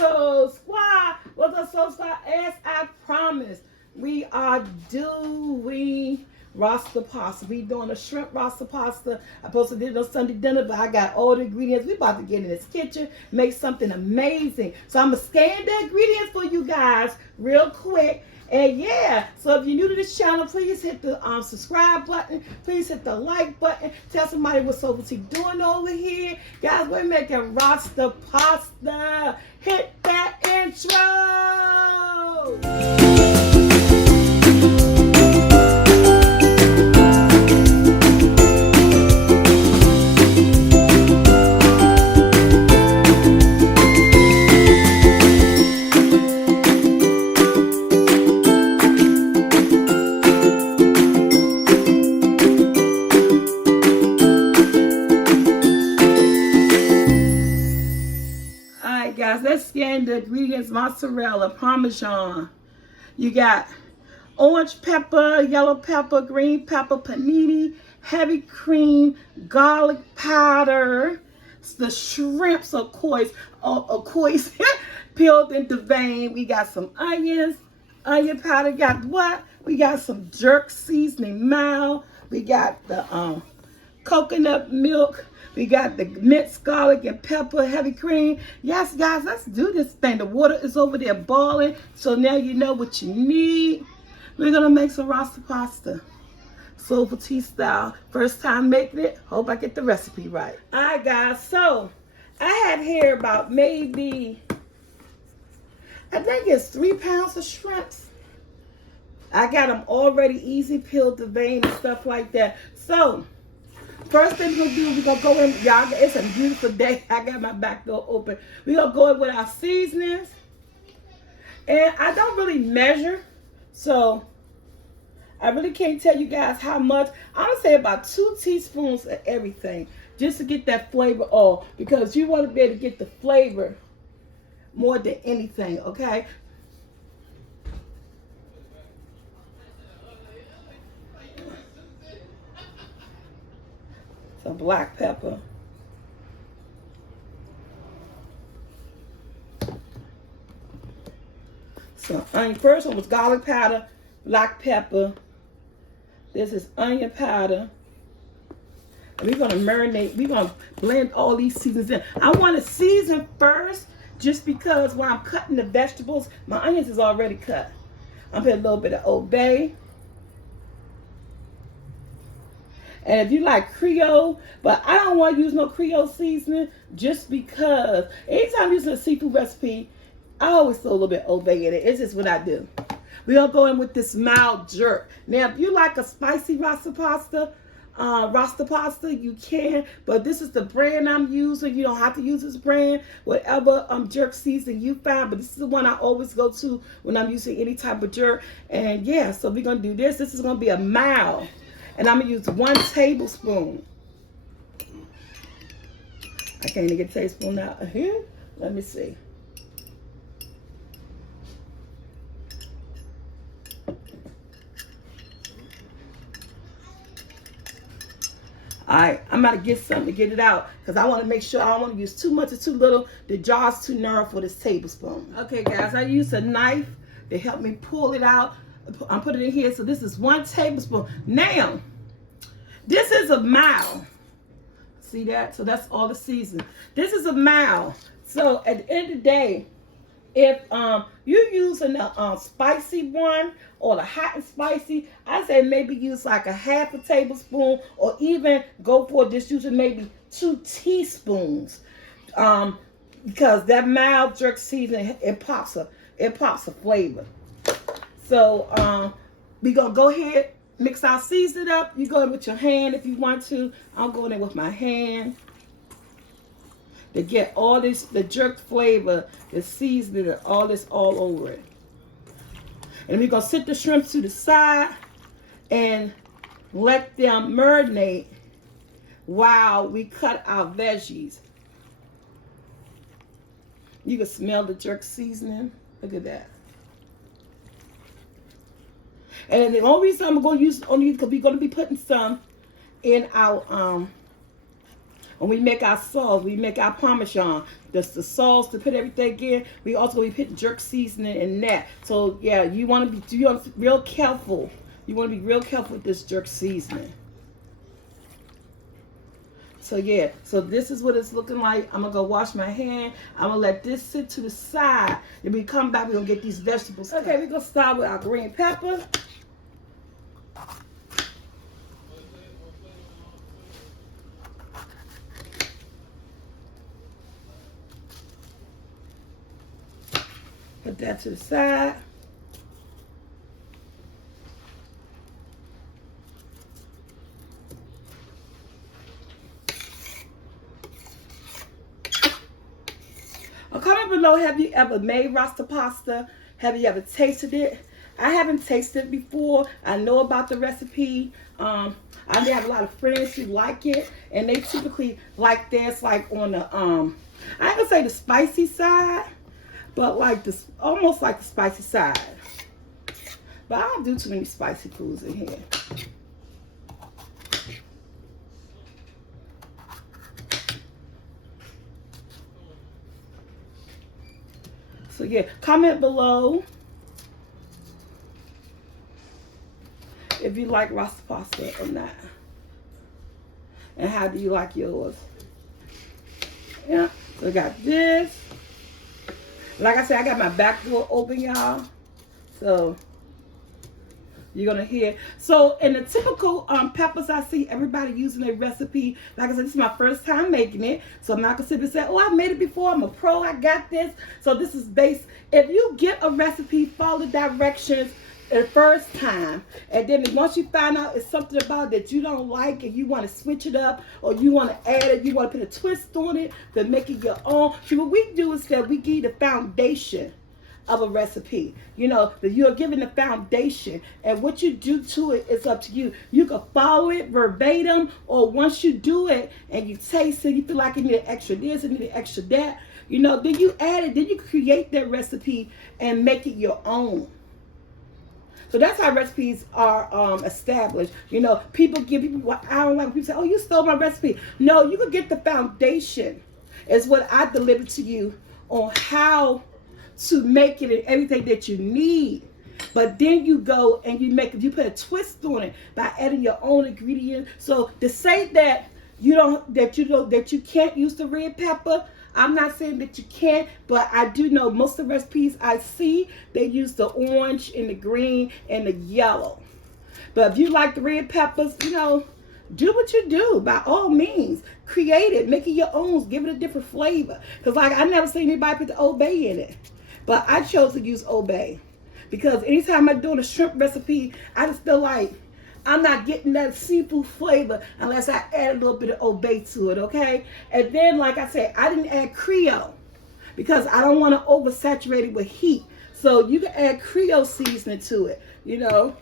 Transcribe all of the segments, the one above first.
Soul Squad. What's up, Soul Squad? As I promised, we are doing Rasta pasta. We doing a shrimp Rasta pasta. I supposed to do it on Sunday dinner, but I got all the ingredients. We about to get in this kitchen, make something amazing. So I'm gonna scan the ingredients for you guys real quick. And yeah, so if you're new to this channel, please hit the subscribe button. Please hit the like button. Tell somebody what SoulfulT doing over here. Guys, we're making Rasta pasta. Hit that intro. Guys, let's scan the ingredients. Mozzarella, Parmesan. You got orange pepper, yellow pepper, green pepper, panini, heavy cream, garlic powder. The shrimps, of course, peeled into vein. We got some onions, onion powder. Got what? We got some jerk seasoning mild. We got the coconut milk. We got the minced garlic and pepper, heavy cream. Yes, guys, let's do this thing. The water is over there boiling, so now you know what you need. We're going to make some Rasta pasta. SoulfulT style. First time making it. Hope I get the recipe right. All right, guys, so I have here about maybe, I think it's 3 pounds of shrimps. I got them already easy peeled the vein and stuff like that. So first thing we're gonna do, we're gonna go in, y'all, it's a beautiful day. I got my back door open. We're gonna go in with our seasonings. And I don't really measure, so I really can't tell you guys how much. I'm gonna say about 2 teaspoons of everything, just to get that flavor off, because you wanna be able to get the flavor more than anything, okay? Some black pepper. Some onion. First one was garlic powder, black pepper. This is onion powder. And we're going to marinate. We're going to blend all these seasons in. I want to season first just because when I'm cutting the vegetables, my onions is already cut. I'm putting a little bit of Old Bay. And if you like Creole, but I don't want to use no Creole seasoning just because anytime I'm using a seafood recipe, I always throw a little bit of Old Bay in it. It's just what I do. We're going to go in with this mild jerk. Now, if you like a spicy Rasta pasta, you can. But this is the brand I'm using. You don't have to use this brand. Whatever jerk seasoning you find. But this is the one I always go to when I'm using any type of jerk. And yeah, so we're going to do this. This is going to be a mild. And I'm going to use 1 tablespoon. I can't even get a tablespoon out of here. Let me see. All right, I'm about to get something to get it out because I want to make sure I don't want to use too much or too little. The jar's too narrow for this tablespoon. Okay, guys, I use a knife to help me pull it out. I'm putting it in here. So this is 1 tablespoon. Now, this is a mild. See that? So that's all the seasoning. This is a mild. So at the end of the day, if you're using the spicy one or the hot and spicy, I say maybe use like a half a tablespoon, or even go for just using maybe 2 teaspoons. Because that mild jerk seasoning, it pops a flavor. So we're gonna go ahead, mix our seasoning up. You go in with your hand if you want to. I'm going in with my hand to get all this, the jerk flavor, the seasoning, all this all over it. And we're gonna sit the shrimp to the side and let them marinate while we cut our veggies. You can smell the jerk seasoning. Look at that. And the only reason I'm going to use only because we're going to be putting some in our When we make our sauce, we make our Parmesan, the sauce to put everything in. We also put jerk seasoning in that. So yeah, you want to be real careful. You want to be real careful with this jerk seasoning. So yeah, so this is what it's looking like. I'm gonna go wash my hand. I'm gonna let this sit to the side. Then we come back, we're gonna get these vegetables. Okay, we're gonna start with our green pepper. Put that to the side. Comment below, have you ever made Rasta pasta? Have you ever tasted it? I haven't tasted it before. I know about the recipe. I have a lot of friends who like it, and they typically like this, like on the I ain't gonna say the spicy side, but like this, almost like the spicy side. But I don't do too many spicy foods in here. So yeah, comment below if you like Rasta pasta or not. And how do you like yours? Yeah, so I got this. Like I said, I got my back door open, y'all. So you're gonna hear. So in the typical peppers I see everybody using a recipe. Like I said, this is my first time making it. So I'm not gonna sit and say, oh, I made it before, I'm a pro, I got this. So this is based, if you get a recipe, follow the directions the first time, and then once you find out it's something about that you don't like and you want to switch it up, or you want to add it, you want to put a twist on it to make it your own. See, what we do is that we give you the foundation of a recipe. You know, that you're given the foundation, and what you do to it is up to you. You can follow it verbatim, or once you do it and you taste it, you feel like you need an extra this and need an extra that, you know, then you add it, then you create that recipe and make it your own. So that's how recipes are established. You know, people give people what I don't like. People say, oh, you stole my recipe. No, you can get the foundation. Is what I delivered to you on how to make it and everything that you need. But then you go and you put a twist on it by adding your own ingredients. So to say that you can't use the red pepper, I'm not saying that you can't, but I do know most of the recipes I see, they use the orange and the green and the yellow. But if you like the red peppers, you know, do what you do. By all means, create it, make it your own, give it a different flavor. Because like I never seen anybody put the Old Bay in it, but I chose to use Old Bay because anytime I'm doing a shrimp recipe, I just feel like I'm not getting that seafood flavor unless I add a little bit of Old Bay to it, okay? And then, like I said, I didn't add Creole because I don't want to oversaturate it with heat. So you can add Creole seasoning to it, you know,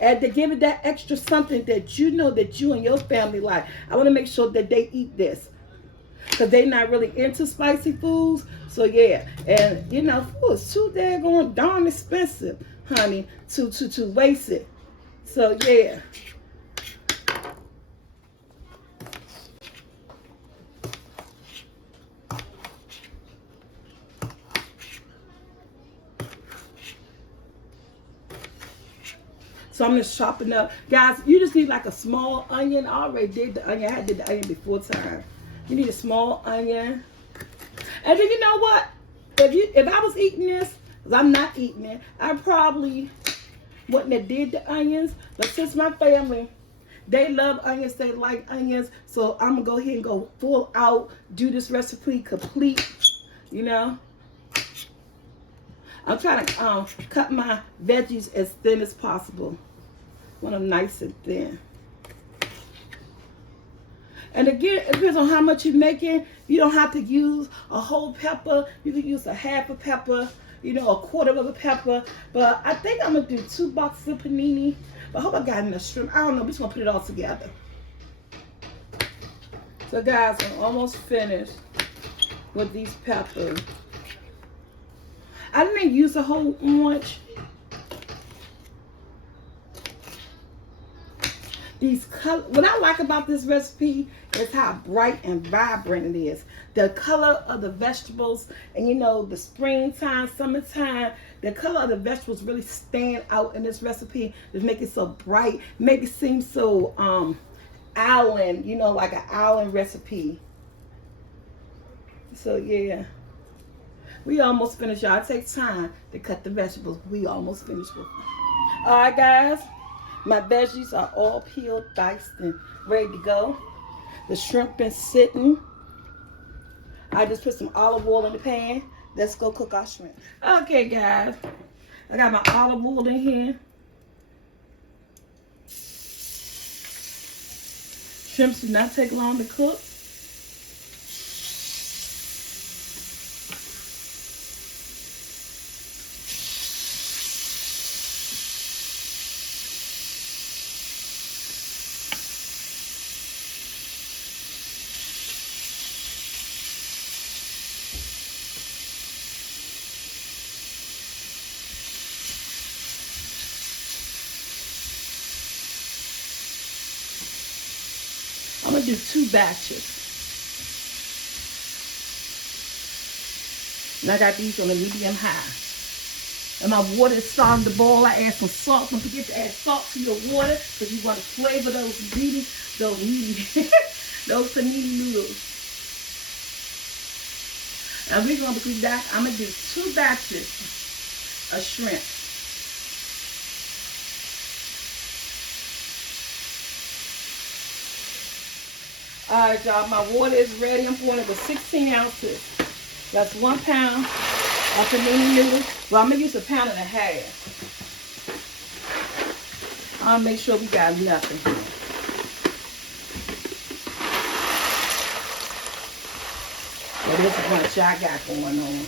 and to give it that extra something that you know that you and your family like. I want to make sure that they eat this because they're not really into spicy foods. So yeah, and you know, food is too daggone darn expensive, honey, to waste it. So yeah. So I'm just chopping up. Guys, you just need like a small onion. I already did the onion. I did the onion before time. You need a small onion. And then you know what? If I was eating this, because I'm not eating it, I probably wouldn't have did the onions. But since my family, they love onions, they like onions, so I'm going to go ahead and go full out, do this recipe complete, you know. I'm trying to cut my veggies as thin as possible. I want them nice and thin. And again, it depends on how much you're making. You don't have to use a whole pepper. You can use a half a pepper, you know, a quarter of a pepper. But I think I'm going to do 2 boxes of panini. But I hope I got enough shrimp. I don't know. We're just going to put it all together. So, guys, I'm almost finished with these peppers. I didn't use a whole orange These color, what I like about this recipe is how bright and vibrant it is. The color of the vegetables, and you know, the springtime, summertime, the color of the vegetables really stand out in this recipe. Just make it so bright, make it seem so island, you know, like an island recipe. So yeah, we almost finished, y'all. It takes time to cut the vegetables. We almost finished with them. All right, guys. My veggies are all peeled, diced, and ready to go. The shrimp been sitting. I just put some olive oil in the pan. Let's go cook our shrimp. Okay, guys. I got my olive oil in here. Shrimps do not take long to cook. I'm going to do 2 batches. And I got these on a medium high. And my water is starting to boil. I add some salt. Don't forget to add salt to your water because you want to flavor those panini noodles. And we're going to do that. I'm going to do 2 batches of shrimp. Alright, y'all, my water is ready. I'm pouring it with 16 ounces. That's 1 pound of panini noodles. Well, I'm going to use 1.5 pounds. I'll make sure we got nothing here. Well, this is what I got going on.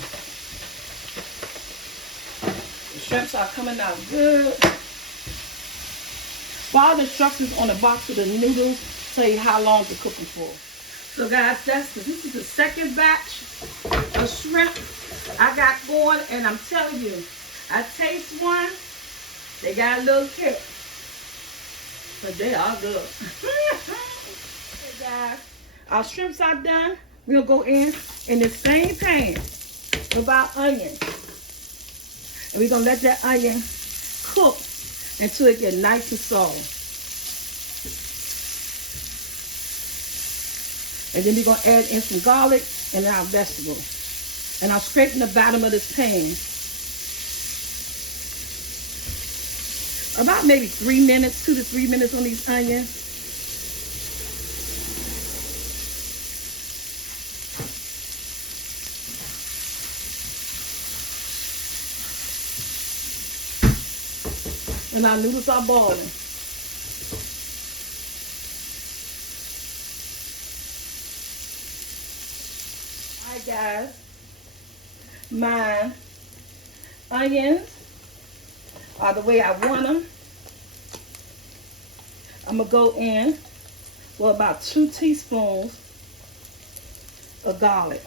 The shrimps are coming out good. Follow the instructions on the box of the noodles. Tell you how long to cook them for. So guys, this is the second batch of shrimp I got going, and I'm telling you, I taste one, they got a little kick, but they are good. Hey guys, our shrimps are done. We'll go in the same pan with our onion, and we're gonna let that onion cook until it gets nice and soft. And then we're going to add in some garlic and our vegetables. And I'll scrape in the bottom of this pan. About maybe 3 minutes, 2 to 3 minutes on these onions. And our noodles are boiling. Alright guys, my onions are the way I want them. I'm going to go in with about 2 teaspoons of garlic.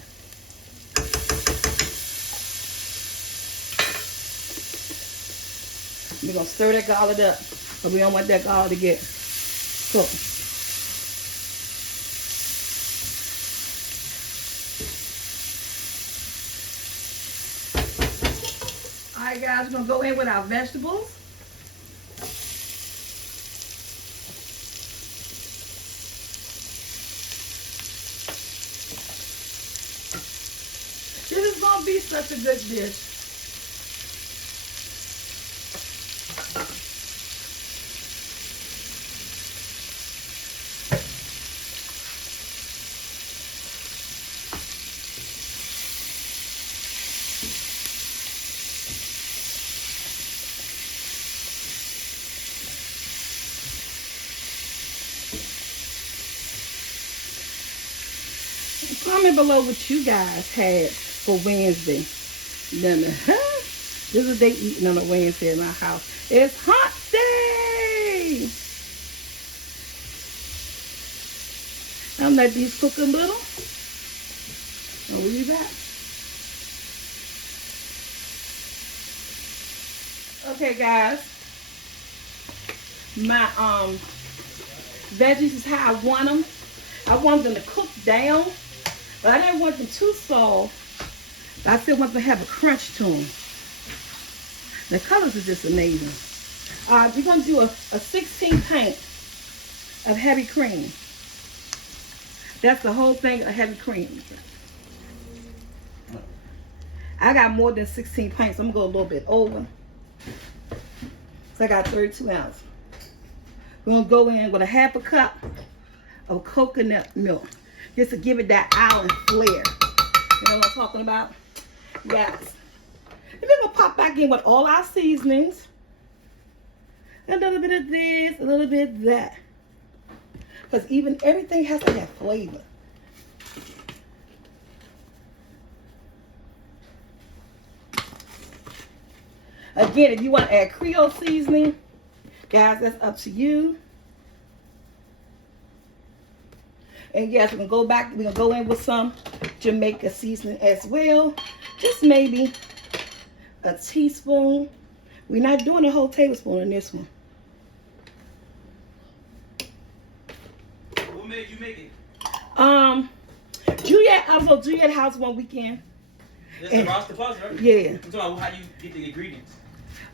We're going to stir that garlic up, but we don't want that garlic to get cooked. Alright guys, we're going to go in with our vegetables. This is going to be such a good dish. Comment below what you guys had for Wednesday. This is what they eating on a Wednesday in my house. It's hot day. I'll let these cook a little. And we'll be back. Okay, guys. My veggies is how I want them. I want them to cook down, but I didn't want them too soft. But I still want them to have a crunch to them. The colors are just amazing. We're going to do a 16 pint of heavy cream. That's the whole thing of heavy cream. I got more than 16 pints. I'm going to go a little bit over. So I got 32 ounces. We're going to go in with a half a cup of coconut milk. Just to give it that island flair. You know what I'm talking about? Yes. And then we'll pop back in with all our seasonings. A little bit of this, a little bit of that. Because even everything has to have flavor. Again, if you want to add Creole seasoning, guys, that's up to you. And yes, we're going to go in with some Jamaica seasoning as well. Just maybe a teaspoon. We're not doing a whole tablespoon in this one. What made you make it? Juliet, I was at Juliet house one weekend. That's the Rasta pasta, right? Yeah. I'm talking about how you get the ingredients.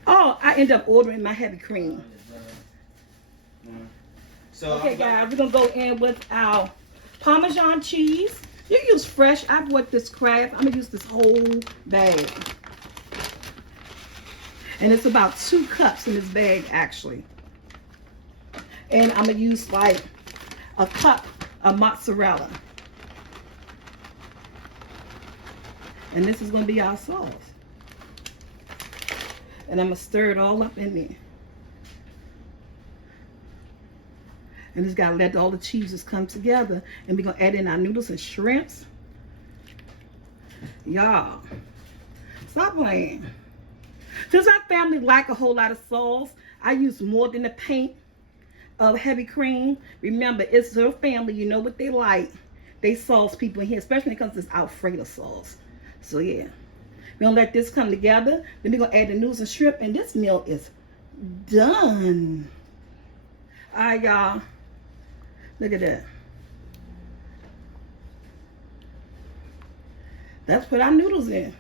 Oh, I end up ordering my heavy cream. So okay, guys, we're going to go in with our Parmesan cheese. You use fresh. I bought this Kraft. I'm going to use this whole bag. And it's about 2 cups in this bag, actually. And I'm going to use like a cup of mozzarella. And this is going to be our sauce. And I'm going to stir it all up in there. And just got to let all the cheeses come together. And we're going to add in our noodles and shrimps. Y'all, stop playing. Since our family like a whole lot of sauce, I use more than a pint of heavy cream. Remember, it's their family. You know what they like. They sauce people in here, especially when it comes to this Alfredo sauce. So, yeah. We're going to let this come together. Then we're going to add the noodles and shrimp. And this meal is done. All right, y'all. Look at that. Let's put our noodles in.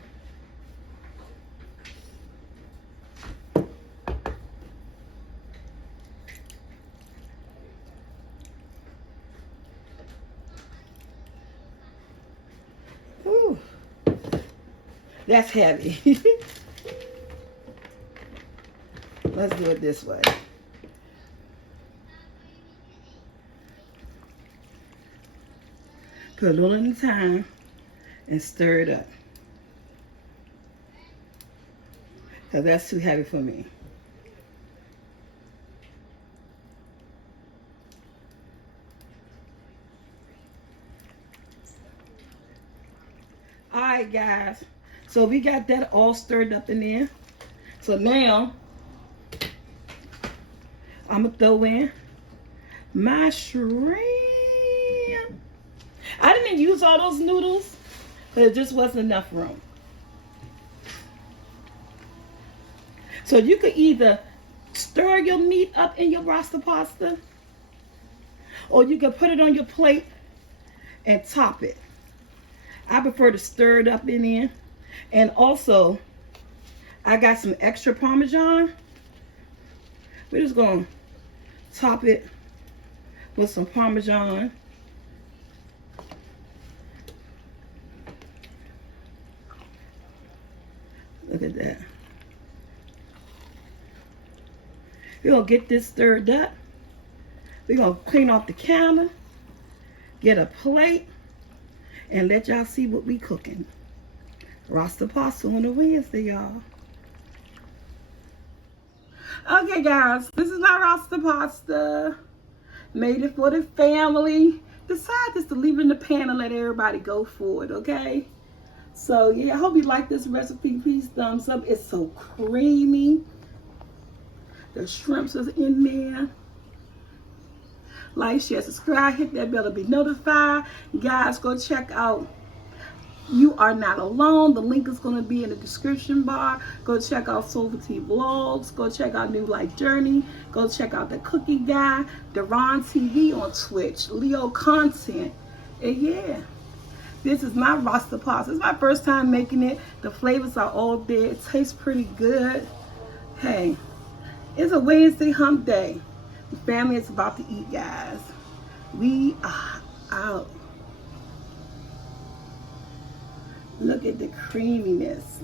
Ooh. That's heavy. Let's do it this way. Put a little in the time and stir it up. Because that's too heavy for me. Alright, guys. So we got that all stirred up in there. So now I'm going to throw in my shrimp. I didn't use all those noodles because it just wasn't enough room. So you could either stir your meat up in your Rasta pasta, or you could put it on your plate and top it. I prefer to stir it up in there. And also, I got some extra Parmesan. We're just going to top it with some Parmesan. Look at that. We're going to get this stirred up. We're going to clean off the counter, get a plate, and let y'all see what we cooking. Rasta pasta on a Wednesday, y'all. Okay, guys, this is my Rasta pasta. Made it for the family. Decided just to leave it in the pan and let everybody go for it, okay? So, yeah, I hope you like this recipe. Please thumbs up. It's so creamy. The shrimps is in there. Like, share, subscribe, hit that bell to be notified. Guys, go check out You are not alone. The link is going to be in the description bar. Go check out SoulfulT vlogs. Go check out New Life Journey. Go check out the Cookie Guy, Deron TV on Twitch, Leo Content. And yeah, this is my Rasta pasta. It's my first time making it. The flavors are all there. It tastes pretty good. Hey, it's a Wednesday hump day. The family is about to eat, guys. We are out. Look at the creaminess.